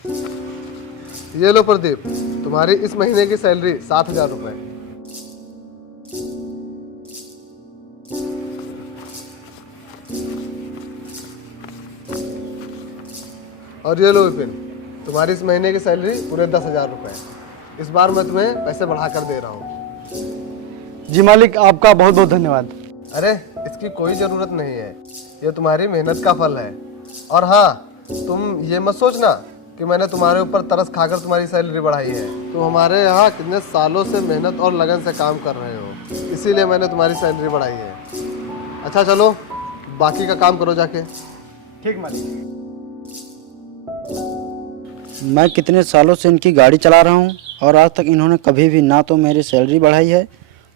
ये लो प्रदीप, तुम्हारी इस महीने की सैलरी 7,000 रुपए। और ये लो विपिन, तुम्हारी इस महीने की सैलरी पूरे 10,000 रुपए। इस बार मैं तुम्हें पैसे बढ़ा कर दे रहा हूँ। जी मालिक, आपका बहुत बहुत धन्यवाद। अरे इसकी कोई ज़रूरत नहीं है, ये तुम्हारी मेहनत का फल है। और हाँ, तुम ये मत सोचना कि मैंने तुम्हारे ऊपर तरस खाकर तुम्हारी सैलरी बढ़ाई है। तुम हमारे यहाँ कितने सालों से मेहनत और लगन से काम कर रहे हो, इसीलिए मैंने तुम्हारी सैलरी बढ़ाई है। अच्छा चलो, बाकी का काम करो जाके। ठीक मालिक। मैं कितने सालों से इनकी गाड़ी चला रहा हूँ और आज तक इन्होंने कभी भी ना तो मेरी सैलरी बढ़ाई है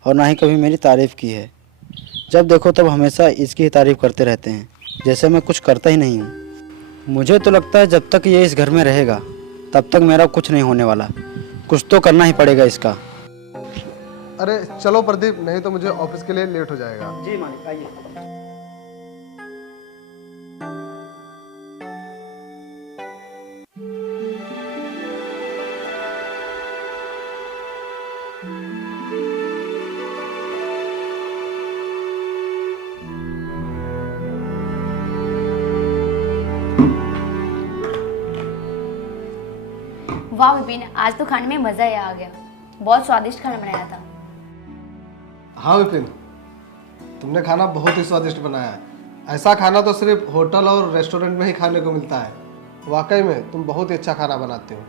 और ना ही कभी मेरी तारीफ़ की है। जब देखो तब हमेशा इसकी ही तारीफ़ करते रहते हैं, जैसे मैं कुछ करता ही नहीं हूँ। मुझे तो लगता है जब तक ये इस घर में रहेगा तब तक मेरा कुछ नहीं होने वाला। कुछ तो करना ही पड़ेगा इसका। अरे चलो प्रदीप, नहीं तो मुझे ऑफिस के लिए लेट हो जाएगा। जी मालिक, आइए। वाह विपिन, आज तो खाने में मजा ही आ गया। बहुत स्वादिष्ट खाना बनाया था। हाँ विपिन, तुमने खाना बहुत ही स्वादिष्ट बनाया है। ऐसा खाना तो सिर्फ होटल और रेस्टोरेंट में ही खाने को मिलता है। वाकई में तुम बहुत ही अच्छा खाना बनाते हो।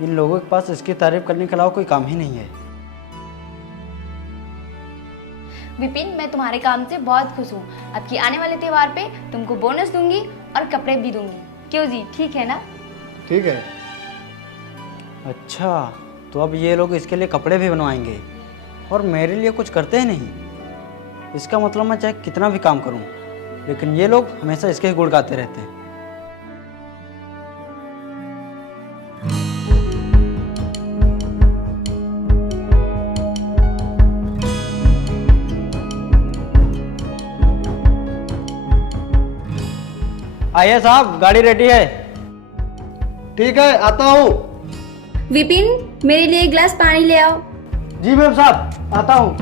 इन लोगों के पास इसकी तारीफ़ करने के अलावा कोई काम ही नहीं है। विपिन, मैं तुम्हारे काम से बहुत खुश हूँ। अब की आने वाले त्योहार पे तुमको बोनस दूंगी और कपड़े भी दूंगी। क्यों जी, ठीक है ना? ठीक है। अच्छा, तो अब ये लोग इसके लिए कपड़े भी बनवाएंगे और मेरे लिए कुछ करते ही नहीं। इसका मतलब मैं चाहे कितना भी काम करूं, लेकिन ये लोग हमेशा इसके ही गुण गाते रहते हैं। आइए साहब, गाड़ी रेडी है। ठीक है, आता हूँ। विपिन, मेरे लिए एक गिलास पानी ले आओ। जी मैम साहब, आता हूँ।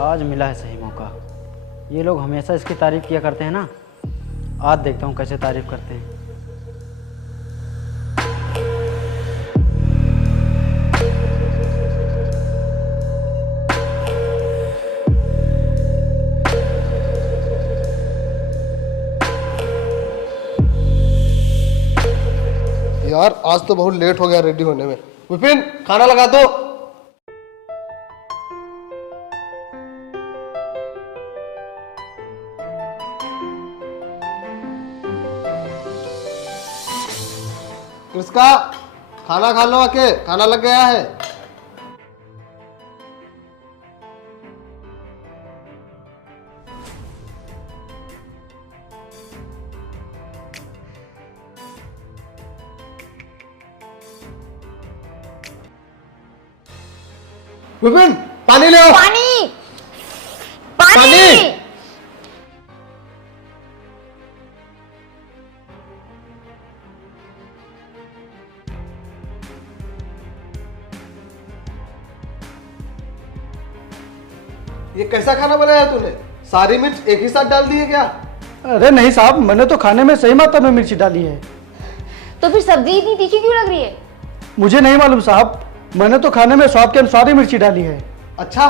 आज मिला है सही मौका। ये लोग हमेशा इसकी तारीफ किया करते हैं ना, आज देखता हूँ कैसे तारीफ करते हैं। यार आज तो बहुत लेट हो गया रेडी होने में। विपिन, खाना लगा दो। कृष्का, खाना खा लो आके, खाना लग गया है। विपिन, पानी ले आओ। पानी, पानी। ये कैसा खाना बनाया तूने? सारी मिर्च एक ही साथ डाल दी है क्या? अरे नहीं साहब, मैंने तो खाने में सही मात्रा में मिर्ची डाली है। तो फिर सब्जी इतनी तीखी क्यों लग रही है? मुझे नहीं मालूम साहब, मैंने तो खाने में स्वाद के अनुसार ही मिर्ची डाली है। अच्छा,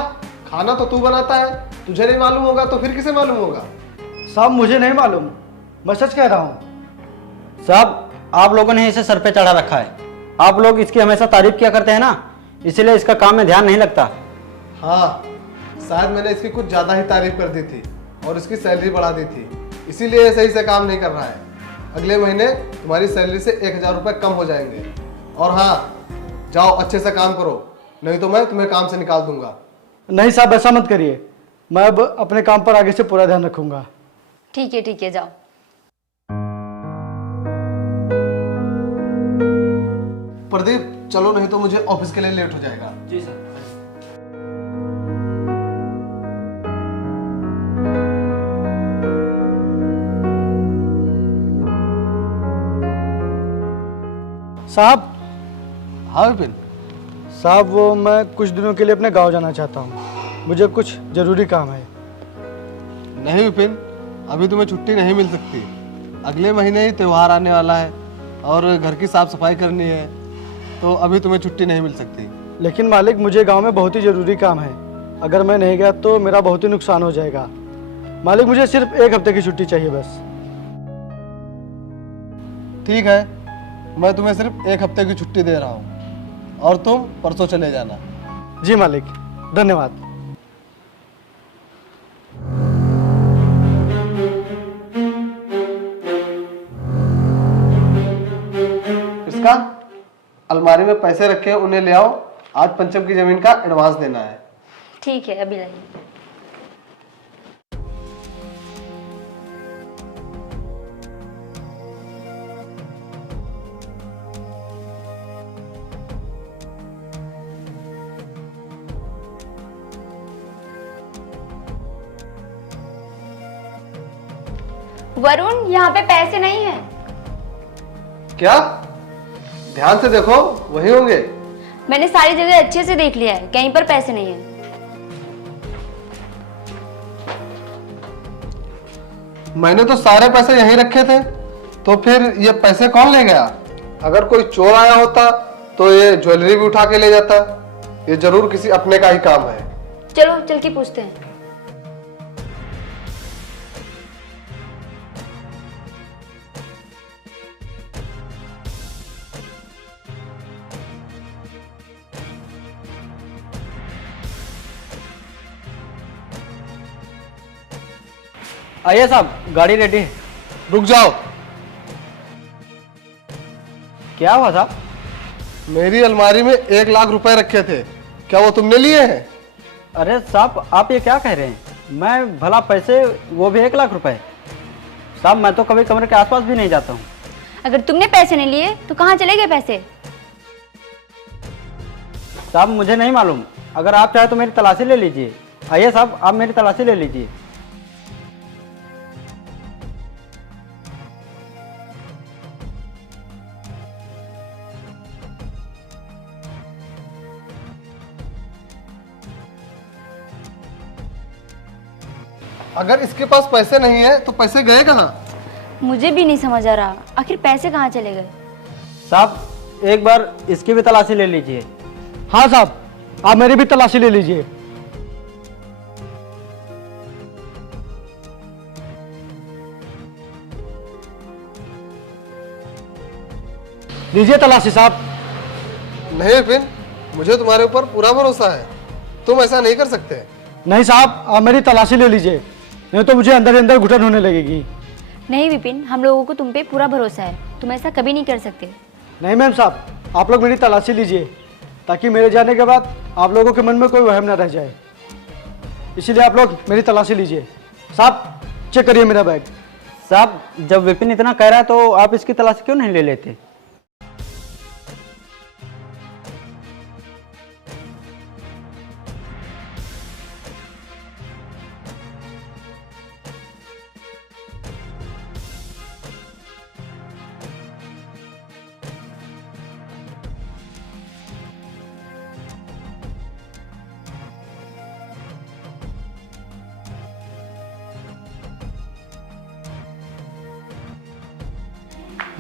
खाना तो तू बनाता है, तुझे नहीं मालूम होगा तो फिर किसे मालूम होगा? साहब मुझे नहीं मालूम, मैं सच कह रहा हूँ। साहब, आप लोगों ने इसे सर पे चढ़ा रखा है। आप लोग इसकी हमेशा तारीफ किया करते हैं ना, इसीलिए इसका काम में ध्यान नहीं लगता। हाँ, शायद मैंने इसकी कुछ ज़्यादा ही तारीफ कर दी थी और इसकी सैलरी बढ़ा दी थी, इसीलिए ये सही से काम नहीं कर रहा है। अगले महीने तुम्हारी सैलरी से 1,000 रुपये कम हो जाएंगे। और हाँ, जाओ अच्छे से काम करो, नहीं तो मैं तुम्हें काम से निकाल दूंगा। नहीं साहब, ऐसा मत करिए, मैं अब अपने काम पर आगे से पूरा ध्यान रखूंगा। ठीक है, जाओ। प्रदीप चलो, नहीं तो मुझे ऑफिस के लिए लेट हो जाएगा। जी सर। साहब हाँ विपिन। साहब वो मैं कुछ दिनों के लिए अपने गांव जाना चाहता हूँ, मुझे कुछ ज़रूरी काम है। नहीं विपिन, अभी तुम्हें छुट्टी नहीं मिल सकती। अगले महीने ही त्यौहार आने वाला है और घर की साफ सफाई करनी है, तो अभी तुम्हें छुट्टी नहीं मिल सकती। लेकिन मालिक मुझे गांव में बहुत ही ज़रूरी काम है, अगर मैं नहीं गया तो मेरा बहुत ही नुकसान हो जाएगा। मालिक मुझे सिर्फ 1 हफ्ते की छुट्टी चाहिए बस। ठीक है, मैं तुम्हें सिर्फ 1 हफ्ते की छुट्टी दे रहा हूँ और तुम परसों चले जाना। जी मालिक, धन्यवाद। इसका अलमारी में पैसे रखे हैं, उन्हें ले आओ। आज पंचम की जमीन का एडवांस देना है। ठीक है, अभी लाइए। वरुण, यहाँ पे पैसे नहीं है। क्या? ध्यान से देखो, वही होंगे। मैंने सारी जगह अच्छे से देख लिया है, कहीं पर पैसे नहीं है। मैंने तो सारे पैसे यहीं रखे थे, तो फिर ये पैसे कौन ले गया? अगर कोई चोर आया होता तो ये ज्वेलरी भी उठा के ले जाता। ये जरूर किसी अपने का ही काम है। चलो चल के पूछते हैं। आइए साहब, गाड़ी रेडी है। रुक जाओ। क्या हुआ साहब? मेरी अलमारी में 1 लाख रुपए रखे थे, क्या वो तुमने लिए हैं? अरे साहब, आप ये क्या कह रहे हैं? मैं भला पैसे, वो भी 1 लाख रुपए? साहब मैं तो कभी कमरे के आसपास भी नहीं जाता हूँ। अगर तुमने पैसे नहीं लिए तो कहाँ चले गए पैसे? साहब मुझे नहीं मालूम, अगर आप चाहे तो मेरी तलाशी ले लीजिए। आइए साहब, आप मेरी तलाशी ले लीजिए। अगर इसके पास पैसे नहीं है तो पैसे गए कहाँ? मुझे भी नहीं समझ आ रहा, आखिर पैसे कहाँ चले गए? साहब एक बार इसकी भी तलाशी ले लीजिए। हाँ साहब, आप मेरी भी तलाशी ले लीजिए। लीजिए तलाशी साहब। नहीं विपिन, मुझे तुम्हारे ऊपर पूरा भरोसा है, तुम ऐसा नहीं कर सकते। नहीं साहब, आप मेरी तलाशी ले लीजिए, नहीं तो मुझे अंदर ही अंदर घुटन होने लगेगी। नहीं विपिन, हम लोगों को तुम पे पूरा भरोसा है, तुम ऐसा कभी नहीं कर सकते। नहीं मैम साहब, आप लोग मेरी तलाशी लीजिए, ताकि मेरे जाने के बाद आप लोगों के मन में कोई वहम ना रह जाए। इसीलिए आप लोग मेरी तलाशी लीजिए। साहब चेक करिए मेरा बैग। साहब जब विपिन इतना कह रहा है तो आप इसकी तलाशी क्यों नहीं ले लेते?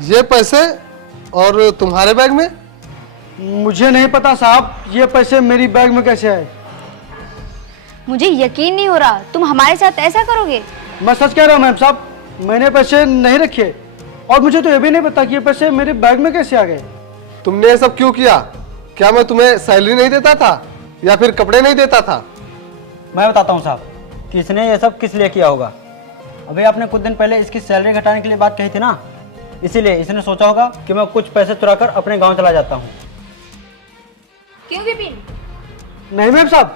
ये पैसे और तुम्हारे बैग में? मुझे नहीं पता साहब, ये पैसे मेरी बैग में कैसे आए। मुझे यकीन नहीं हो रहा, तुम हमारे साथ ऐसा करोगे? मैं सच कह रहा हूँ मैम साहब, मैंने पैसे नहीं रखे और मुझे तो ये भी नहीं पता कि ये पैसे मेरे बैग में कैसे आ गए। तुमने ये सब क्यों किया? क्या मैं तुम्हें सैलरी नहीं देता था या फिर कपड़े नहीं देता था? मैं बताता हूँ साहब कि इसने ये सब किस लिए किया होगा। अभी आपने कुछ दिन पहले इसकी सैलरी घटाने के लिए बात कही थी ना, इसीलिए इसने सोचा होगा कि मैं कुछ पैसे चुरा कर अपने गांव चला जाता हूँ। क्यों विपिन? नहीं मैम साहब,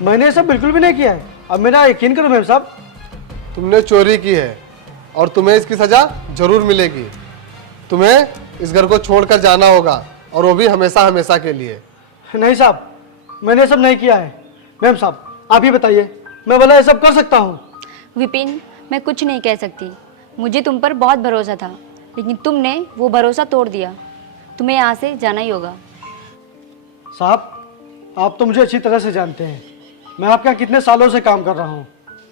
मैंने ये सब बिल्कुल भी नहीं किया है, अब मेरा यकीन करो मैम साहब। तुमने चोरी की है और तुम्हें इसकी सजा जरूर मिलेगी। तुम्हें इस घर को छोड़कर जाना होगा, और वो भी हमेशा हमेशा के लिए। नहीं साहब, मैंने सब नहीं किया है। मैम साहब आप ही बताइए, मैं भला ये सब कर सकता हूँ? विपिन, मैं कुछ नहीं कह सकती। मुझे तुम पर बहुत भरोसा था, लेकिन तुमने वो भरोसा तोड़ दिया। तुम्हें यहाँ से जाना ही होगा। साहब आप तो मुझे अच्छी तरह से जानते हैं, मैं आपके यहाँ कितने सालों से काम कर रहा हूँ,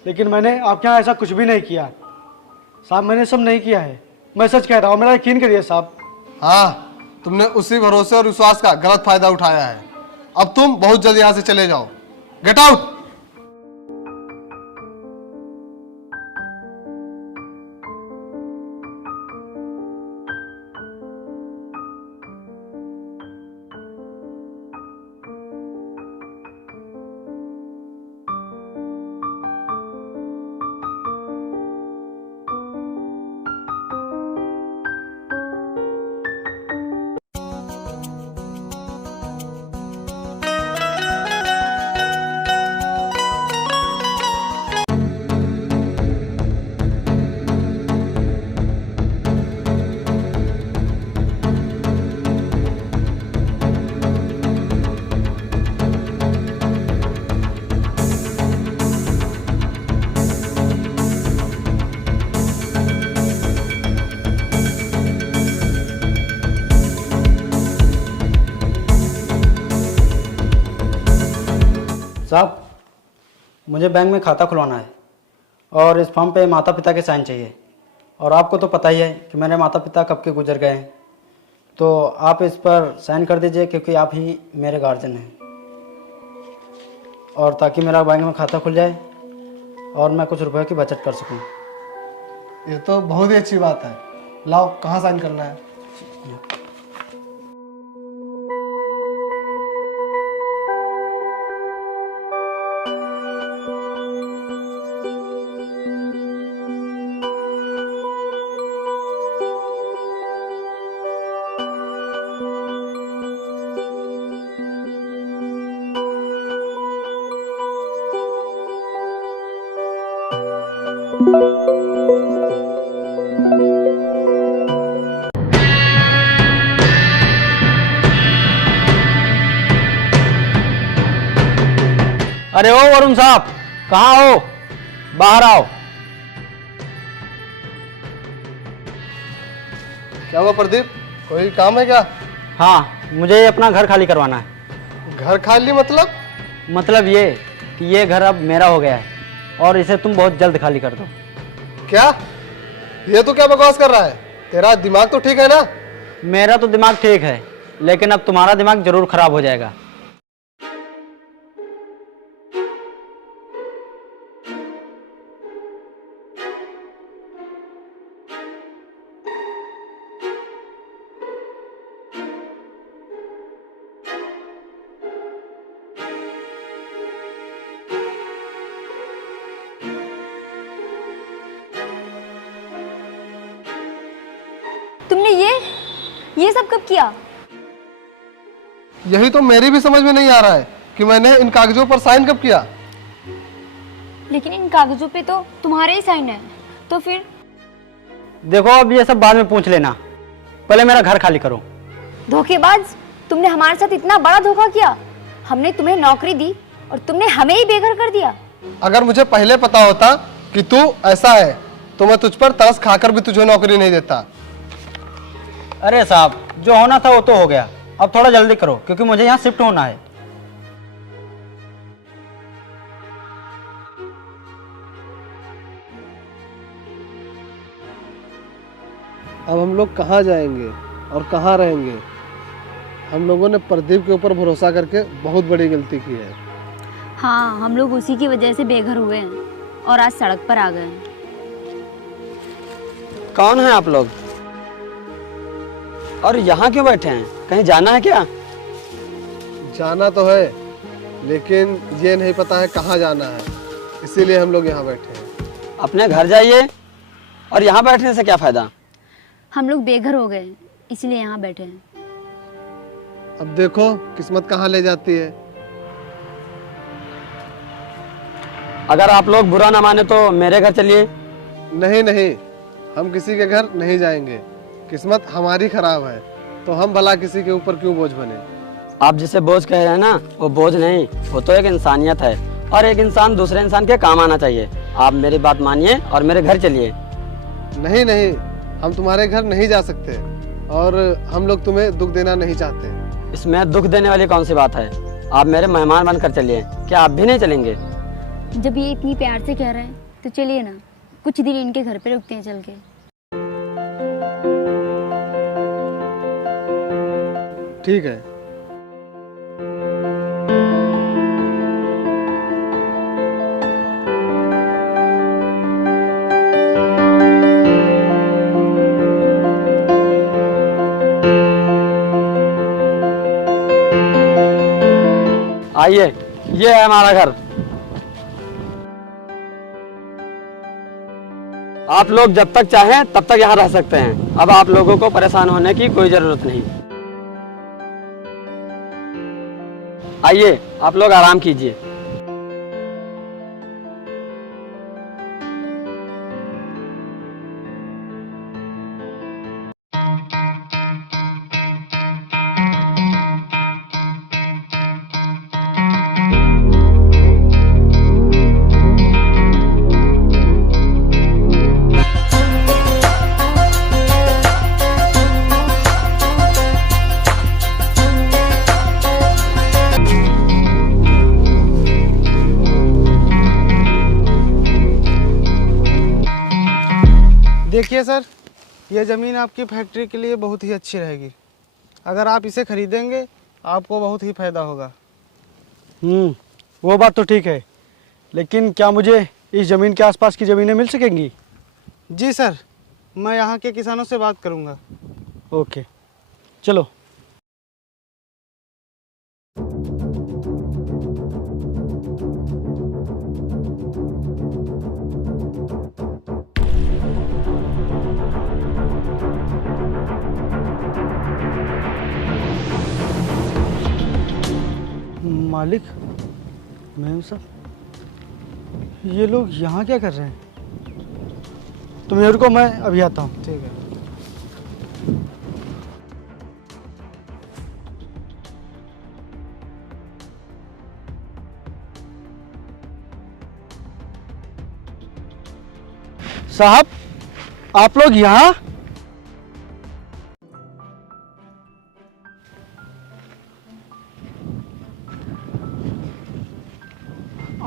लेकिन मैंने आपके यहाँ ऐसा कुछ भी नहीं किया। साहब मैंने सब नहीं किया है, मैं सच कह रहा हूँ, मेरा यकीन करिए साहब। हाँ, तुमने उसी भरोसे और विश्वास का गलत फायदा उठाया है। अब तुम बहुत जल्द यहाँ से चले जाओ। Get out. साहब, मुझे बैंक में खाता खुलवाना है और इस फॉर्म पे माता पिता के साइन चाहिए। और आपको तो पता ही है कि मेरे माता पिता कब के गुजर गए हैं, तो आप इस पर साइन कर दीजिए क्योंकि आप ही मेरे गार्जियन हैं, और ताकि मेरा बैंक में खाता खुल जाए और मैं कुछ रुपए की बचत कर सकूं। ये तो बहुत ही अच्छी बात है। लाओ, कहाँ साइन करना है? अरे ओ वरुण साहब, कहाँ हो? बाहर आओ। क्या हुआ प्रदीप, कोई काम है क्या? हाँ, मुझे अपना घर खाली करवाना है। घर खाली मतलब? मतलब ये कि ये घर अब मेरा हो गया है और इसे तुम बहुत जल्द खाली कर दो। क्या? ये तो क्या बकवास कर रहा है? तेरा दिमाग तो ठीक है ना? मेरा तो दिमाग ठीक है, लेकिन अब तुम्हारा दिमाग जरूर खराब हो जाएगा। तुमने ये सब कब किया? यही तो मेरी भी समझ में नहीं आ रहा है कि मैंने इन कागजों पर साइन कब किया। लेकिन इन कागजों पे तो तुम्हारे ही साइन है, तो फिर? देखो, अब ये सब बाद में पूछ लेना, पहले मेरा घर खाली करो। धोखेबाज, तुमने हमारे साथ इतना बड़ा धोखा किया। हमने तुम्हें नौकरी दी और तुमने हमें ही बेघर कर दिया। अगर मुझे पहले पता होता कि तू ऐसा है तो मैं तुझ पर तरस खाकर भी तुझे नौकरी नहीं देता। अरे साहब, जो होना था वो तो हो गया, अब थोड़ा जल्दी करो क्योंकि मुझे यहाँ शिफ्ट होना है। अब हम लोग कहाँ जाएंगे और कहाँ रहेंगे? हम लोगों ने प्रदीप के ऊपर भरोसा करके बहुत बड़ी गलती की है। हाँ, हम लोग उसी की वजह से बेघर हुए हैं और आज सड़क पर आ गए हैं। कौन है आप लोग और यहाँ क्यों बैठे हैं? कहीं जाना है क्या? जाना तो है, लेकिन ये नहीं पता है कहाँ जाना है, इसीलिए हम लोग यहाँ बैठे हैं। अपने घर जाइए, और यहाँ बैठने से क्या फायदा? हम लोग बेघर हो गए इसलिए यहाँ बैठे हैं। अब देखो किस्मत कहाँ ले जाती है। अगर आप लोग बुरा ना माने तो मेरे घर चलिए। नहीं नहीं, हम किसी के घर नहीं जाएंगे। किस्मत हमारी खराब है, तो हम भला किसी के ऊपर क्यों बोझ बने। आप जिसे बोझ कह रहे हैं ना, वो बोझ नहीं, वो तो एक इंसानियत है और एक इंसान दूसरे इंसान के काम आना चाहिए। आप मेरी बात मानिए और मेरे घर चलिए। नहीं नहीं, हम तुम्हारे घर नहीं जा सकते और हम लोग तुम्हें दुख देना नहीं चाहते। इसमें दुख देने वाली कौन सी बात है? आप मेरे मेहमान बनकर चलिए। क्या आप भी नहीं चलेंगे? जब ये इतनी प्यार से कह रहे हैं तो चलिए ना, कुछ दिन इनके घर पे रुकते हैं चल के। ठीक है। आइए, ये है हमारा घर। आप लोग जब तक चाहें तब तक यहाँ रह सकते हैं। अब आप लोगों को परेशान होने की कोई जरूरत नहीं। आइए, आप लोग आराम कीजिए। देखिए सर, ये ज़मीन आपकी फैक्ट्री के लिए बहुत ही अच्छी रहेगी। अगर आप इसे खरीदेंगे आपको बहुत ही फ़ायदा होगा। वो बात तो ठीक है, लेकिन क्या मुझे इस ज़मीन के आसपास की ज़मीनें मिल सकेंगी? जी सर, मैं यहाँ के किसानों से बात करूँगा। ओके, चलो। मालिक, मैम साहब, ये लोग यहाँ क्या कर रहे हैं? तुम यहाँ रुको, मैं अभी आता हूँ। ठीक है। साहब, आप लोग यहाँ?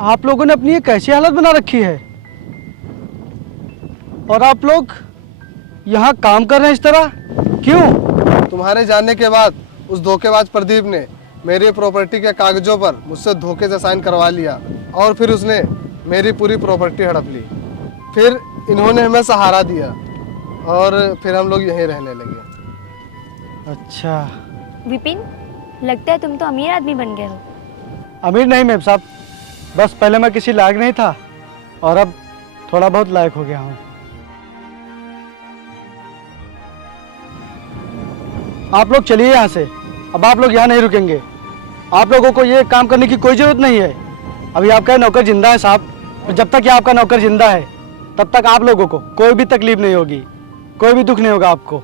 आप लोगों ने अपनी ये कैसी हालत बना रखी है? और आप लोग यहाँ काम कर रहे हैं इस तरह, क्यों? तुम्हारे जाने के बाद उस धोखेबाज प्रदीप ने मेरी प्रॉपर्टी के कागजों पर मुझसे धोखे से साइन करवा लिया और फिर उसने मेरी पूरी प्रॉपर्टी हड़प ली। फिर इन्होंने हमें सहारा दिया और फिर हम लोग यहीं रहने लगे। अच्छा। विपिन, लगता है तुम तो अमीर आदमी बन गए हो। अमीर नहीं मैम साहब, बस पहले मैं किसी लायक नहीं था और अब थोड़ा बहुत लायक हो गया हूँ। आप लोग चलिए यहाँ से, अब आप लोग यहाँ नहीं रुकेंगे। आप लोगों को ये काम करने की कोई ज़रूरत नहीं है। अभी आपका नौकर जिंदा है साहब, और जब तक ये आपका नौकर जिंदा है तब तक आप लोगों को कोई भी तकलीफ नहीं होगी, कोई भी दुख नहीं होगा आपको।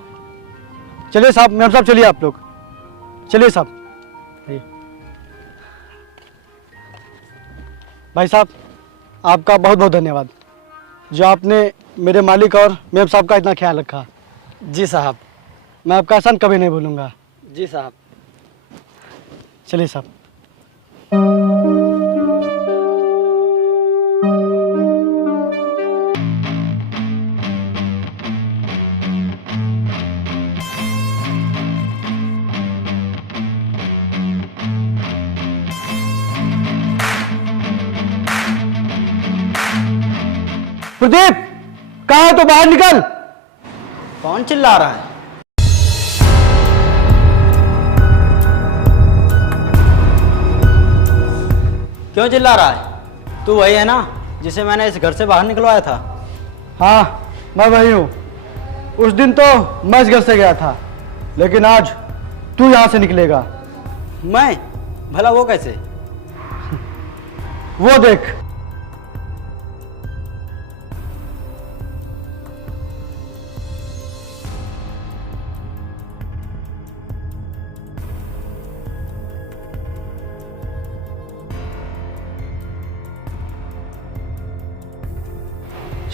चलिए साहब, मैम साहब चलिए, आप लोग चलिए साहब। भाई साहब, आपका बहुत बहुत धन्यवाद जो आपने मेरे मालिक और मैम साहब का इतना ख्याल रखा। जी साहब। मैं आपका एहसान कभी नहीं भूलूंगा। जी साहब। चलिए साहब। प्रदीप, कहाँ है? तो बाहर निकल। कौन चिल्ला रहा है? क्यों चिल्ला रहा है? तू वही है ना जिसे मैंने इस घर से बाहर निकलवाया था? हाँ, मैं वही हूँ। उस दिन तो मैं इस घर से गया था, लेकिन आज तू यहाँ से निकलेगा। मैं? भला वो कैसे? वो देख।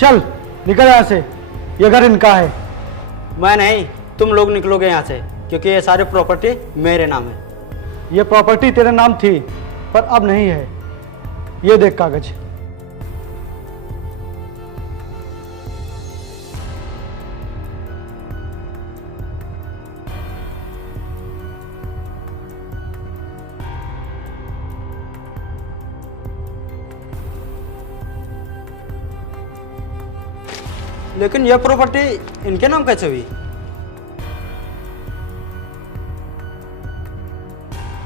चल निकल यहाँ से, ये घर इनका है। मैं नहीं, तुम लोग निकलोगे यहाँ से, क्योंकि ये सारी प्रॉपर्टी मेरे नाम है। ये प्रॉपर्टी तेरे नाम थी पर अब नहीं है। ये देख कागज। लेकिन यह प्रॉपर्टी इनके नाम कैसे हुई?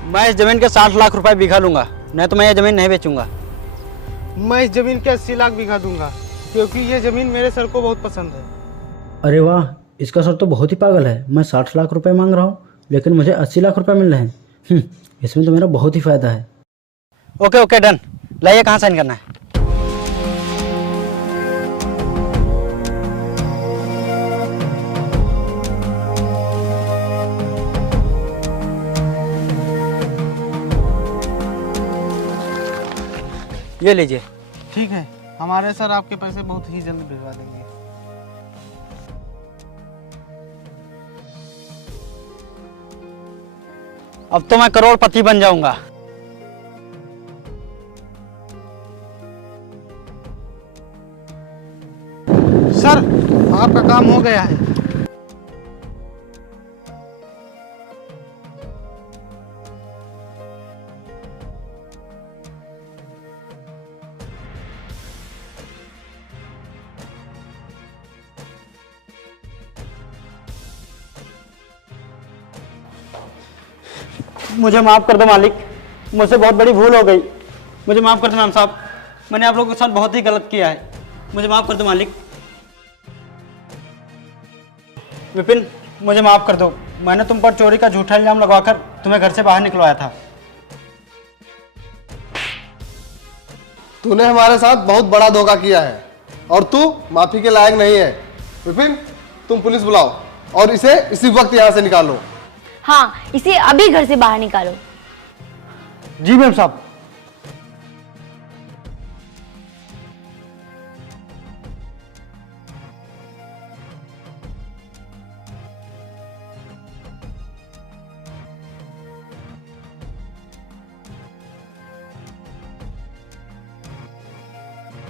मैं इस जमीन के 60 लाख रुपए बीघा लूंगा, नहीं तो मैं ये जमीन नहीं बेचूंगा। मैं इस जमीन के 80 लाख बीघा दूंगा, क्योंकि ये जमीन मेरे सर को बहुत पसंद है। अरे वाह, इसका सर तो बहुत ही पागल है। मैं 60 लाख रुपए मांग रहा हूँ, लेकिन मुझे 80 लाख रुपए मिल रहे हैं। इसमें तो मेरा बहुत ही फायदा है। Okay okay done. लाइए, कहाँ साइन करना है? ये लीजिए। ठीक है, हमारे सर आपके पैसे बहुत ही जल्द भिजवा देंगे। अब तो मैं करोड़पति बन जाऊंगा। सर, आपका काम हो गया है। मुझे माफ़ कर दो मालिक, मुझसे बहुत बड़ी भूल हो गई। मुझे माफ़ कर दो मैम साहब, मैंने आप लोगों के साथ बहुत ही गलत किया है। मुझे माफ़ कर दो मालिक। विपिन, मुझे माफ़ कर दो। मैंने तुम पर चोरी का झूठा इल्जाम लगवाकर तुम्हें घर से बाहर निकलवाया था। तूने हमारे साथ बहुत बड़ा धोखा किया है और तू माफी के लायक नहीं है। विपिन, तुम पुलिस बुलाओ और इसे इसी वक्त यहाँ से निकालो। हाँ, इसे अभी घर से बाहर निकालो। जी मैम साहब।